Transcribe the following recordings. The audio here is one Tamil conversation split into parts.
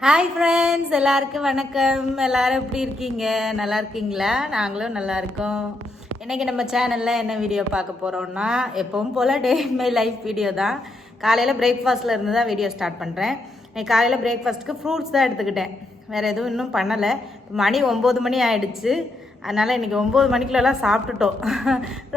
ஹாய் ஃப்ரெண்ட்ஸ் எல்லாருக்கும் வணக்கம். எல்லாரும் எப்படி இருக்கீங்க? நல்லா இருக்கீங்களா? நாங்களும் நல்லா இருக்கோம். இன்றைக்கி நம்ம சேனலில் என்ன வீடியோ பார்க்க போகிறோம்னா எப்பவும் போல் டே மை லைஃப் வீடியோ தான். காலையில் பிரேக்ஃபாஸ்ட்டில் இருந்து தான் வீடியோ ஸ்டார்ட் பண்ணுறேன் இன்னைக்கு காலையில் பிரேக்ஃபாஸ்ட்டுக்கு ஃப்ரூட்ஸ் தான் எடுத்துக்கிட்டேன். வேறு எதுவும் இன்னும் பண்ணலை. மணி ஒம்பது மணி ஆகிடுச்சு அதனால் இன்றைக்கி ஒம்பது மணிக்குள்ளெல்லாம் சாப்பிட்டுட்டோம்.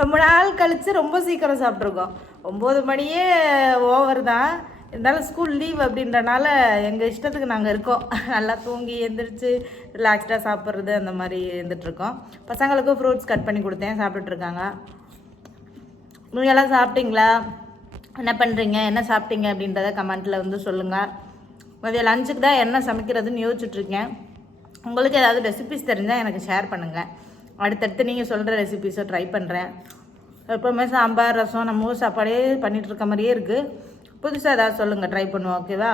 ரொம்ப நாள் கழித்து ரொம்ப சீக்கிரம் சாப்பிட்ருக்கோம் ஒம்பது மணியே ஓவர் தான். இருந்தாலும் ஸ்கூல் லீவ் அப்படின்றனால எங்கள் இஷ்டத்துக்கு நாங்கள் இருக்கோம். நல்லா தூங்கி எந்திரிச்சு ரிலாக்ஸ்டாக சாப்பிட்றது அந்த மாதிரி இருந்துகிட்ருக்கோம் பசங்களுக்கும் ஃப்ரூட்ஸ் கட் பண்ணி கொடுத்தேன் சாப்பிட்டுட்ருக்காங்க நீங்களாம் சாப்பிட்டீங்களா? என்ன பண்ணுறீங்க என்ன சாப்பிட்டீங்க அப்படின்றத கமெண்ட்டில் வந்து சொல்லுங்கள் மதியம் லஞ்சுக்கு தான் என்ன சமைக்கிறதுன்னு யோசிச்சுட்ருக்கேன் உங்களுக்கு ஏதாவது ரெசிபிஸ் தெரிஞ்சால் எனக்கு ஷேர் பண்ணுங்கள் அடுத்தடுத்து நீங்கள் சொல்கிற ரெசிபிஸை ட்ரை பண்ணுறேன் எப்போவுமே சாம்பார் ரசம் நம்ம சாப்பாடே பண்ணிகிட்ருக்க மாதிரியே இருக்குது புதுசாக ஏதாவது சொல்லுங்கள் ட்ரை பண்ணுவோம் ஓகேவா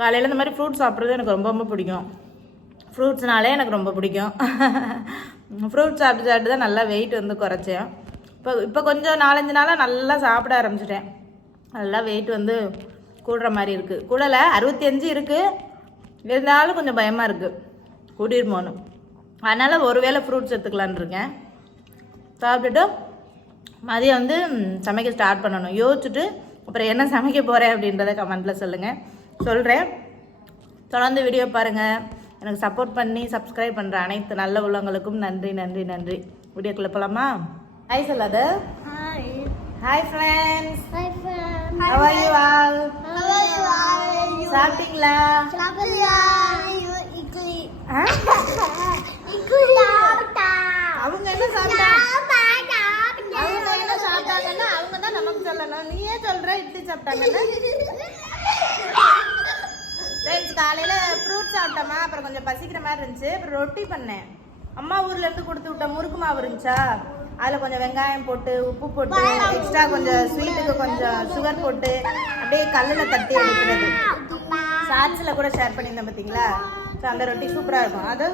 காலையில் இந்த மாதிரி ஃப்ரூட்ஸ் சாப்பிட்றது எனக்கு ரொம்ப ரொம்ப பிடிக்கும். ஃப்ரூட்ஸ்னாலே எனக்கு ரொம்ப பிடிக்கும். ஃப்ரூட்ஸ் சாப்பிட்டு சாப்பிட்டு தான் நல்லா வெயிட் வந்து குறைச்சேன். இப்போ இப்போ கொஞ்சம் நாலஞ்சு நாளாக நல்லா சாப்பிட ஆரம்பிச்சிட்டேன். நல்லா வெயிட் வந்து கூடுற மாதிரி இருக்குது கூடலை அறுபத்தி அஞ்சு இருக்குது இருந்தாலும் கொஞ்சம் பயமாக இருக்குது கூட்டிருமோன்னு அதனால் ஒருவேளை ஃப்ரூட்ஸ் எடுத்துக்கலான்னு இருக்கேன். சாப்பிட்டுட்டு மதியம் வந்து சமைக்க ஸ்டார்ட் பண்ணணும். யோசிச்சுட்டு அப்புறம் என்ன சமைக்க போகிறேன் அப்படின்றத கமெண்ட்டில் சொல்லுங்கள் சொல்கிறேன் தொடர்ந்து வீடியோ பாருங்கள் எனக்கு சப்போர்ட் பண்ணி சப்ஸ்கிரைப் பண்ணுற அனைத்து நல்ல உள்ளவங்களுக்கும் நன்றி நன்றி நன்றி. வீடியோக்குள்ளே போகலாமா ஹாய் சொல்லாத. Hi friends all? How are you? சாப்பிட்டீங்களா. அவங்க என்ன சாப்பிட்டாங்க நமக்கு சொல்லணும். நீயே சொல்ற இட்லி சாப்பிட்டாங்கன்னு. ஃப்ரெண்ட்ஸ் காலையில் ஃப்ரூட் சாப்பிட்டோமா அப்புறம் கொஞ்சம் பசிக்கிற மாதிரி இருந்துச்சு. அப்புறம் ரொட்டி பண்ணேன். அம்மா ஊர்ல இருந்து கொடுத்து விட்ட முறுக்கு மாவு இருந்துச்சா? அதில் கொஞ்சம் வெங்காயம் போட்டு உப்பு போட்டு எக்ஸ்ட்ரா கொஞ்சம் ஸ்வீட்டுக்கு கொஞ்சம் சுகர் போட்டு அப்படியே கல்லில் தட்டி எடுக்கிறது. ஷார்ட்ஸில் கூட ஷேர் பண்ணியிருந்தேன் பார்த்தீங்களா? ஸோ அந்த ரொட்டி சூப்பராக இருக்கும். அதை.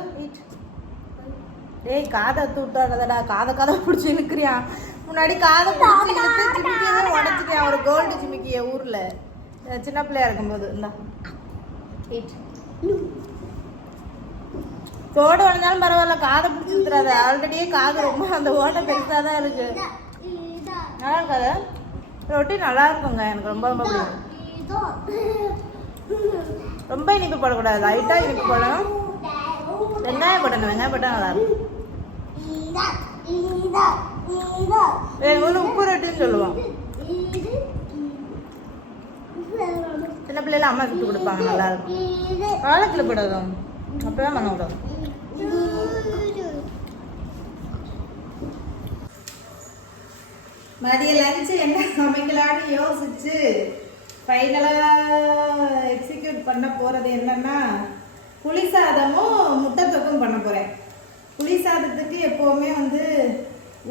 டேய் காதை தூட்டாடதடா காதை காதை பிடிச்சி இழுக்கிறியான் முன்னாடி காதை பிடிச்சி இழுத்து ஜிமிக்கியவே உடச்சிட்டேன். ஒரு கோல்டு ஜிமிக்கிய ஊரில். சின்ன பிள்ளையா இருக்கும்போது. இந்தா. தோடு உடஞ்சாலும் பரவாயில்ல. காதை பிடிச்சி இழுத்துறாத. ஆல்ரெடியே காது ரொம்ப அந்த ஓட்டை பெருசாக தான் இருக்கு. நல்லா இருக்காது ரொட்டி நல்லா இருக்குங்க. எனக்கு ரொம்ப ரொம்ப பிடிக்கும். ரொம்ப இனிப்பு போடக்கூடாது. லைட்டாக இனிப்பு போடணும். வெங்காயம் போடணும். வெங்காயம் போட்டால் நல்லா இருக்கும். எங்கள் உப்பு ரொட்டின்னு சொல்லுவோம் சின்ன பிள்ளைல அம்மா சுட்டு கொடுப்பாங்க நல்லா இருக்கும். காலத்தில் போடாதும் அப்பதான் பண்ண விடும். மதிய லஞ்சு என்ன சமைக்கலான்னு யோசிச்சு ஃபைனலாக எக்ஸிக்யூட் பண்ண போகிறது என்னன்னா புளிசாதமும் முட்டை தொக்கும் பண்ண போகிறேன் புளி சாதத்துக்கு எப்போவுமே வந்து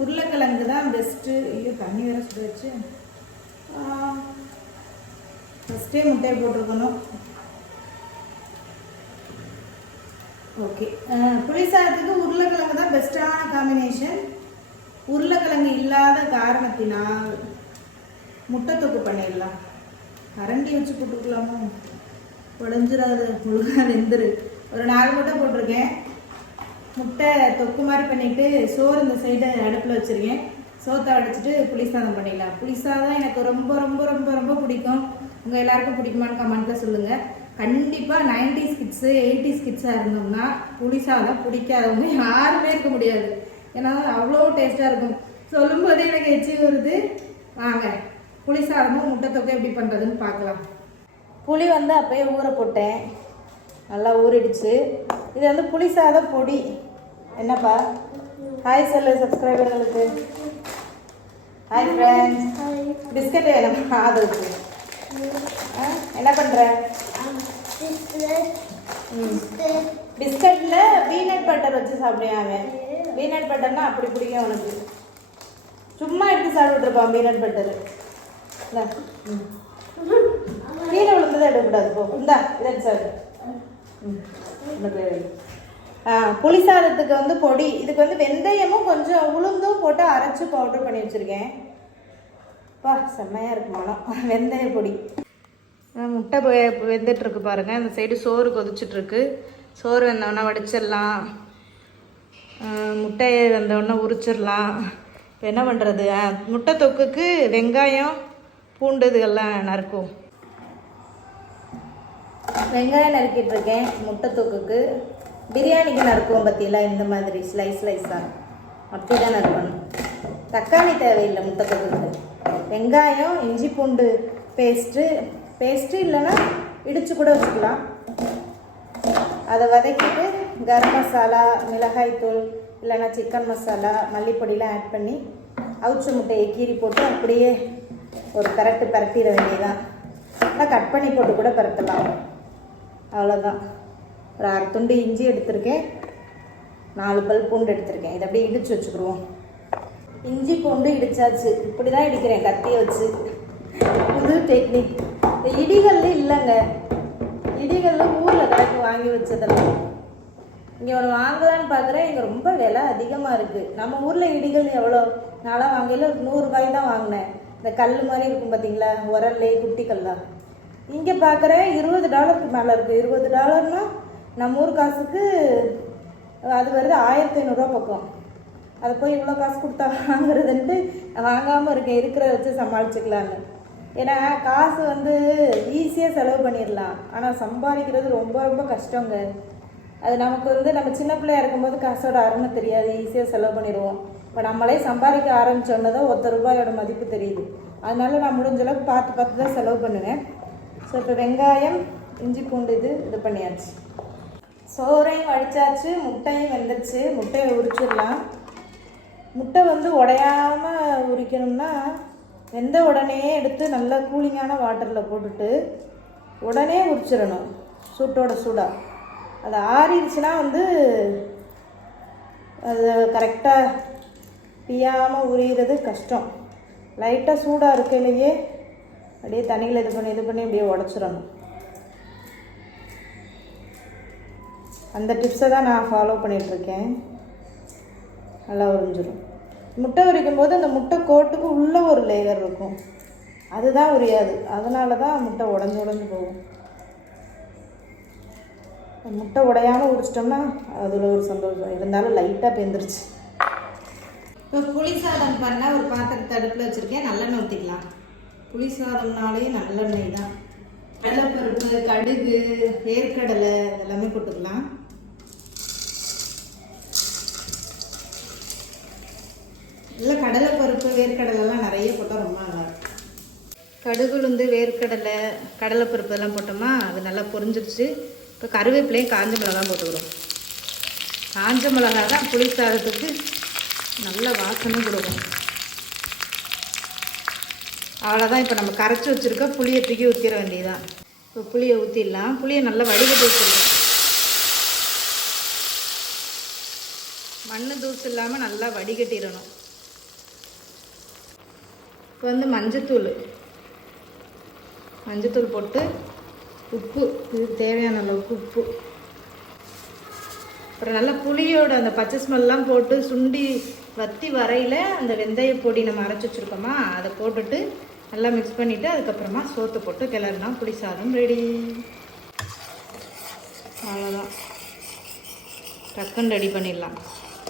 உருளைக்கிழங்கு தான் பெஸ்ட்டு ஐயோ தண்ணி வேற சுட வச்சு ஃபஸ்ட்டே முட்டையை போட்டிருக்கணும். ஓகே புளி சாதத்துக்கு உருளைக்கிழங்கு தான் பெஸ்ட்டான காம்பினேஷன் உருளைக்கிழங்கு இல்லாத காரணத்தினால் முட்டை தொக்கு பண்ணிடலாம். கரண்டி வச்சு போட்டுக்கலாமோ? உடஞ்சிடாது முழுகாது எந்திரு ஒரு நாலு முட்டை போட்டிருக்கேன். முட்டை தொக்கு மாதிரி பண்ணிவிட்டு சோறு இந்த சைடு அடுப்பில் வச்சுருக்கேன். சோத்தை அடிச்சிட்டு புளி சாதம் பண்ணிடலாம் புளிசாதம் எனக்கு ரொம்ப ரொம்ப ரொம்ப ரொம்ப பிடிக்கும். உங்கள் எல்லாருக்கும் பிடிக்குமான்னு கமெண்ட்டில் சொல்லுங்கள் கண்டிப்பாக நைன்டிஸ் கிட்ஸு எயிட்டிஸ் கிட்ஸாக இருந்தோம்னா புளி சாதம் பிடிக்காதவங்க யாருமே இருக்க முடியாது. ஏன்னா அவ்வளோ டேஸ்ட்டாக இருக்கும். சொல்லும்போதே எனக்கு எச்சி வருது. வாங்க புளிசாதமும் முட்டை தொக்கை எப்படி பண்ணுறதுன்னு பார்க்கலாம். புளி வந்து அப்போயே ஊற போட்டேன். நல்லா ஊறிடுச்சு. இது வந்து புளி சாதம் பொடி. என்னப்பா? ஹாய் சொல்லு சப்ஸ்கிரைபர்களுக்கு ஹாய் ஃப்ரெண்ட்ஸ் பிஸ்கட் வேணும் ஆதரவுக்கு. ஆ, என்ன பண்ணுற பிஸ்கட்டில் பீனட் பட்டர் வச்சு சாப்பிடுவேன் அவன். பீனட் பட்டர்னா அப்படி பிடிக்கும் அவனுக்கு. சும்மா எடுத்து சாப்பிட்டுருப்பான் பீனட் பட்டர் கீழே விழுந்ததை எடுக்கக்கூடாது போ. இந்தா இதை சார் ம். இந்த பேர் வை. ஆ, புளி சாதத்துக்கு வந்து பொடி இதுக்கு வந்து வெந்தயமும் கொஞ்சம் உளுந்தும் போட்டு அரைச்சு பவுடர் பண்ணி வச்சுருக்கேன். பா செம்மையாக இருக்கு மனம் வெந்தய பொடி. முட்டை வெந்துட்டுருக்கு பாருங்கள் இந்த சைடு சோறு கொதிச்சிட்ருக்கு சோறு வெந்தோடனே வடிச்சிடலாம். முட்டையை வெந்தோடனே உரிச்சிடலாம். இப்போ என்ன பண்ணுறது முட்டை தொக்குக்கு வெங்காயம் பூண்டு இதுகள்லாம் நறுக்கும் வெங்காயம் நறுக்கிட்டு இருக்கேன் முட்டை தொக்குக்கு. பிரியாணிக்கு நறுக்குவோம் பார்த்தீங்களா இந்த மாதிரி ஸ்லைஸ் ஸ்லைஸாக அப்படி தான் நறுக்கணும் தக்காளி தேவையில்லை முட்டை வெங்காயம் இஞ்சி பூண்டு பேஸ்ட்டு பேஸ்ட்டு இல்லைன்னா இடித்து கூட வச்சுக்கலாம். அதை வதக்கிட்டு கரம் மசாலா மிளகாய்த்தூள் இல்லைன்னா சிக்கன் மசாலா மல்லிப்பொடிலாம் ஆட் பண்ணி அவிச்ச முட்டையை கீறி போட்டு அப்படியே ஒரு பரட்டு பரட்டிட வேண்டியதான் ஆனால் கட் பண்ணி போட்டு கூட பரட்டலாம். அவ்வளோதான் ஒரு அரை துண்டு இஞ்சி எடுத்திருக்கேன். நாலு பல் பூண்டு எடுத்திருக்கேன். இதை அப்படியே இடித்து வச்சுக்கிடுவோம் இஞ்சி பூண்டு இடித்தாச்சு இப்படி தான் இடிக்கிறேன். கத்தியை வச்சு. புது டெக்னிக் இந்த இடிகல்ல இல்லைங்க. இடிகல்ல ஊரில் கடைக்கு வாங்கி வச்சதெல்லாம். இங்கே ஒன்று வாங்கலான்னு பார்க்குறேன் இங்கே ரொம்ப விலை அதிகமாக இருக்குது நம்ம ஊரில் இடிகள் எவ்வளோ? நான்லாம் வாங்கல நூறுரூபாய் தான் வாங்கினேன். இந்த கல் மாதிரி இருக்கும் பார்த்தீங்களா உரல்லே குட்டி கல்லா இங்கே பார்க்குறேன் இருபது டாலருக்கு மேலே இருக்குது இருபது டாலர்னால் நம்ம ஊர் காசுக்கு அது வருது ஆயிரத்தி ஐநூறுரூவா பக்கம். அதை போய் இவ்வளோ காசு கொடுத்தா வாங்குறதுன்ட்டு வாங்காமல் இருக்கேன் இருக்கிறத வச்சு சமாளிச்சுக்கலான்னு ஏன்னா காசு வந்து ஈஸியாக செலவு பண்ணிடலாம். ஆனால் சம்பாதிக்கிறது ரொம்ப ரொம்ப கஷ்டங்க. அது நமக்கு வந்து நம்ம சின்ன பிள்ளையா இருக்கும்போது காசோட அருமை தெரியாது. ஈஸியாக செலவு பண்ணிடுவோம். இப்போ நம்மளே சம்பாதிக்க ஆரம்பிச்சோன்னே தான் ஒத்த ரூபாயோட மதிப்பு தெரியுது. அதனால நான் முடிஞ்ச அளவுக்கு பார்த்து பார்த்து தான் செலவு பண்ணுவேன். ஸோ இப்போ வெங்காயம் இஞ்சி பூண்டு இது இது பண்ணியாச்சு. சோறையும் வடித்தாச்சு முட்டையும் வெந்துருச்சு. முட்டையை உரிச்சிடலாம். முட்டை வந்து உடையாம உரிக்கணும்னா வெந்த உடனே எடுத்து நல்லா கூலிங்கான வாட்டரில் போட்டுட்டு உடனே உரிச்சிடணும் சூட்டோட சூடாக அது ஆறிடுச்சுன்னா வந்து அது கரெக்டாக பியாமல் உரியிறது கஷ்டம். லைட்டாக சூடாக இருக்கையிலேயே அப்படியே தண்ணியில் இது பண்ணி இது பண்ணி அப்படியே உடச்சிடணும். அந்த டிப்ஸை தான் நான் ஃபாலோ பண்ணிகிட்ருக்கேன் நல்லா உறிஞ்சிடும் முட்டை உரிக்கும் போது அந்த முட்டை கோட்டுக்கு உள்ளே ஒரு லேயர் இருக்கும். அதுதான் உரியாது. அதனால தான் முட்டை உடஞ்சி உடஞ்சி போகும். முட்டை உடையாமல் உரிச்சிட்டோம்னா அதில் ஒரு சந்தோஷம். இருந்தாலும் லைட்டாக பெந்துருச்சு. இப்போ புளி சாதம் பண்ண ஒரு பாத்திரத்தை அடுப்பில் வச்சுருக்கேன் நல்லெண்ணெய் ஊற்றிக்கலாம் புளி சாதம்னாலே நல்லெண்ணெய் தான். கடலைப்பருப்பு கடுகு வேர்க்கடலை இதெல்லாமே போட்டுக்கலாம் இல்லை கடலைப்பருப்பு வேர்க்கடலைலாம் நிறைய போட்டால் ரொம்ப நல்லாயிருக்கும். கடுகுலுந்து வேர்க்கடலை கடலைப்பருப்பு எல்லாம் போட்டோமா அது நல்லா பொரிஞ்சிருச்சு. இப்போ கருவேப்பிலையும் காஞ்ச மிளகாய் போட்டுக்கிறோம். காஞ்ச மிளகா தான் புளி சாதத்துக்கு நல்ல வாசனை கொடுக்கும். அவ்வளோதான் இப்போ நம்ம கரைச்சி வச்சுருக்க புளியை தூக்கி ஊற்றிட வேண்டியதான் இப்போ புளியை ஊற்றிடலாம் புளியை நல்லா வடிகட்டி வச்சுருக்கோம் மண் தூசு இல்லாமல் நல்லா வடிகட்டிடணும். இப்போ வந்து மஞ்சத்தூள். மஞ்சத்தூள் போட்டு உப்பு இது தேவையான அளவுக்கு உப்பு. அப்புறம் நல்லா புளியோட அந்த பச்சை ஸ்மெல்லாம் போட்டு சுண்டி வத்தி வரையில் அந்த வெந்தய பொடி நம்ம அரைச்சி வச்சுருக்கோமா அதை போட்டுட்டு நல்லா மிக்ஸ் பண்ணிவிட்டு அதுக்கப்புறமா சோத்து போட்டு கிளறினா புளி சாதம் ரெடி அவ்வளோதான் டக்குன்னு ரெடி பண்ணிடலாம்.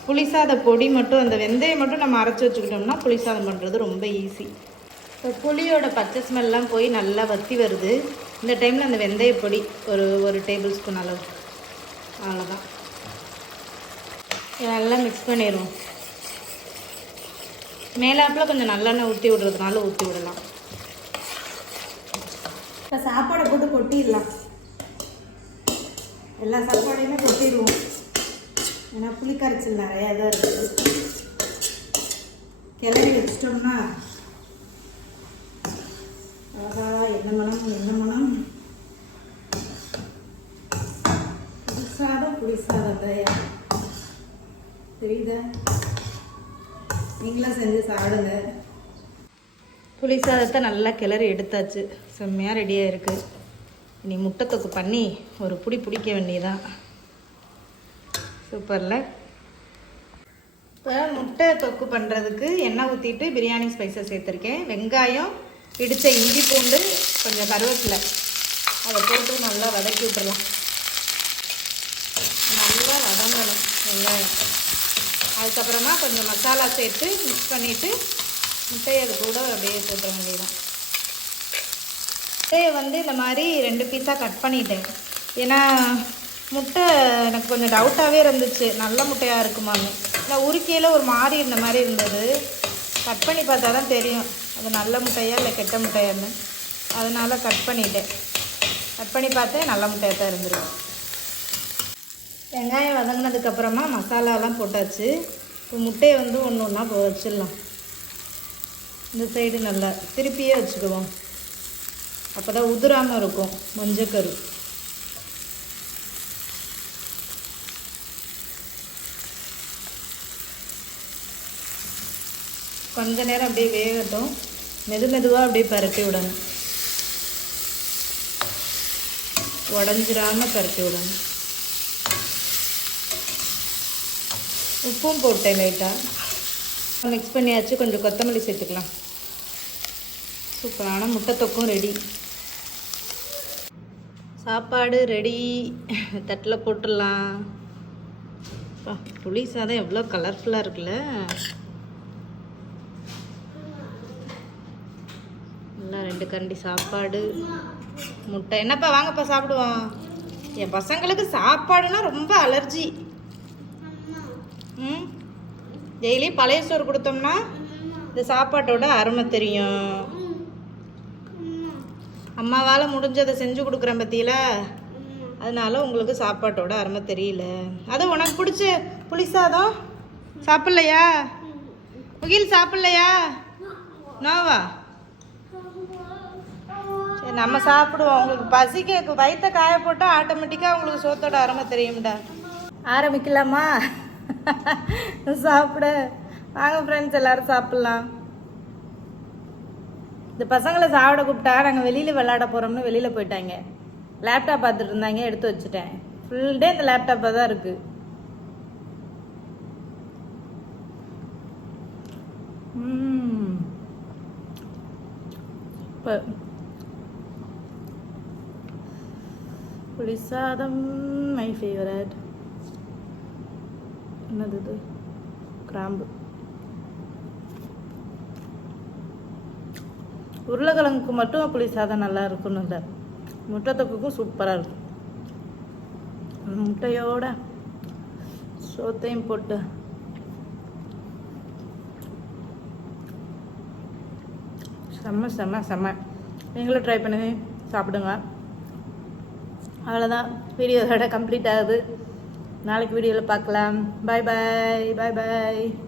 புளிசாத பொடி மட்டும் அந்த வெந்தயம் மட்டும் நம்ம அரைச்சி வச்சுக்கிட்டோம்னா புளிசாதம் பண்ணுறது ரொம்ப ஈஸி இப்போ புளியோட பச்சை ஸ்மெல்லாம் போய் நல்லா வத்தி வருது. இந்த டைமில் அந்த வெந்தய பொடி ஒரு ஒரு டேபிள் ஸ்பூன் அளவு அவ்வளோதான் நல்லா மிக்ஸ் பண்ணிடுவோம். மேலாப்பில் கொஞ்சம் நல்லெண்ணெய் ஊற்றி விடுறதுனால ஊற்றி விடலாம். இப்போ சாப்பாடை போட்டு கொட்டிடலாம். எல்லா சாப்பாடையுமே கொட்டிடுவோம். ஏன்னா புளிக்கரைச்சல் நிறையா தான் இருக்குது கிளறி வச்சிட்டோம்னா ஆஹா என்ன மனம் என்ன மனம்? புளி சாதம் புளி சாதம் தயா தெரியுதா? நீங்களாம் செஞ்சு சாப்பிடுங்க. புளி சாதத்தை நல்லா கிளறி எடுத்தாச்சு. செம்மையாக ரெடியாக இருக்குது இனி முட்டை தொக்கு பண்ணி ஒரு புடி பிடிக்க வேண்டியதான் சூப்பரில். இப்போ முட்டை தொக்கு பண்ணுறதுக்கு எண்ணெய் ஊற்றிட்டு பிரியாணி ஸ்பைஸை சேர்த்துருக்கேன். வெங்காயம் இடித்த இஞ்சி பூண்டு கொஞ்சம் கருவேப்பிலை. அதை போட்டு நல்லா வதக்கி விட்டுடலாம் நல்லா வதங்கணும் வெங்காயம். அதுக்கப்புறமா கொஞ்சம் மசாலா சேர்த்து மிக்ஸ் பண்ணிவிட்டு முட்டையை அது கூட அப்படியே போட்டுற வேண்டியதான் முட்டையை வந்து இந்த மாதிரி ரெண்டு பீஸாக கட் பண்ணிட்டேன். ஏன்னா முட்டை எனக்கு கொஞ்சம் டவுட்டாகவே இருந்துச்சு. நல்ல முட்டையாக இருக்குமான்னு. நான் உருக்கியில் ஒரு மாதிரி இருந்த மாதிரி இருந்தது. கட் பண்ணி பார்த்தா தான் தெரியும். அது நல்ல முட்டையா இல்லை கெட்ட முட்டையான்னு. அதனால் கட் பண்ணிட்டேன். கட் பண்ணி பார்த்தேன் நல்ல முட்டையாக தான் இருந்திருக்கு. வெங்காயம் வதங்கினதுக்கப்புறமா மசாலாலாம் போட்டாச்சு. இப்போ முட்டையை வந்து ஒன்று ஒன்றா வச்சிடலாம். இந்த சைடு நல்லா திருப்பியே வச்சுக்குவோம். அப்போ தான் உதிராமல் இருக்கும் மஞ்சக்கரு கொஞ்ச நேரம் அப்படியே வேகட்டும். மெது மெதுவாக அப்படியே பரட்டி விடணும். உடஞ்சிராம பரட்டி விடணும். உப்பும் போட்டேன் லைட்டாக மிக்ஸ் பண்ணியாச்சு. கொஞ்சம் கொத்தமல்லி சேர்த்துக்கலாம். சூப்பரான முட்டை தொக்கும் ரெடி சாப்பாடு ரெடி தட்டில் போட்டுடலாம். புளி சாதம் எவ்வளோ கலர்ஃபுல்லாக இருக்குல்ல? நல்லா ரெண்டு கரண்டி சாப்பாடு முட்டை. என்னப்பா வாங்கப்பா சாப்பிடுவோம். என் பசங்களுக்கு சாப்பாடுனா ரொம்ப அலர்ஜி. ம்? டெய்லி பழைய சோறு கொடுத்தோம்னா இந்த சாப்பாட்டோட அருமை தெரியும். அம்மாவால் முடிஞ்சதை செஞ்சு கொடுக்குறேன் பத்தியில. அதனால உங்களுக்கு சாப்பாட்டோட அருமை தெரியல. அது உனக்கு பிடிச்ச புளிசாதம் சாப்பிட்லையா? முகில் சாப்பிட்லையா? நோவா? நம்ம சாப்பிடுவோம். உங்களுக்கு பசிக்க வயிற்ற காய போட்டால் ஆட்டோமேட்டிக்காக உங்களுக்கு சோத்தோட அருமை தெரியும்டா. ஆரம்பிக்கலாமா? சாப்பிட. வாங்க ஃப்ரெண்ட்ஸ் எல்லாரும் சாப்பிட்லாம். இந்த பசங்களை சாப்பிட கூப்பிட்டா நாங்கள் வெளியில் விளாட போகிறோம்னு வெளியில் போயிட்டாங்க. லேப்டாப் பார்த்துட்டு இருந்தாங்க எடுத்து வச்சுட்டேன். ஃபுல் டே இந்த லேப்டாப்பாக தான் இருக்குது இப்போ புளி சாதம் மை ஃபேவரட் என்னது இது? கிராம்பு. உருளைக்கிழங்குக்கு மட்டும் புளி சாதம் நல்லா இருக்குன்னு இல்லை. முட்டை தொக்குக்கும் சூப்பராக இருக்கும் முட்டையோட சோத்தையும் போட்டு செம்ம செம்ம செம்ம. நீங்களும் ட்ரை பண்ணி சாப்பிடுங்க. அவ்வளோதான் வீடியோ கம்ப்ளீட் ஆகுது. நாளைக்கு வீடியோவில் பார்க்கலாம். பாய் பாய் பாய் பாய்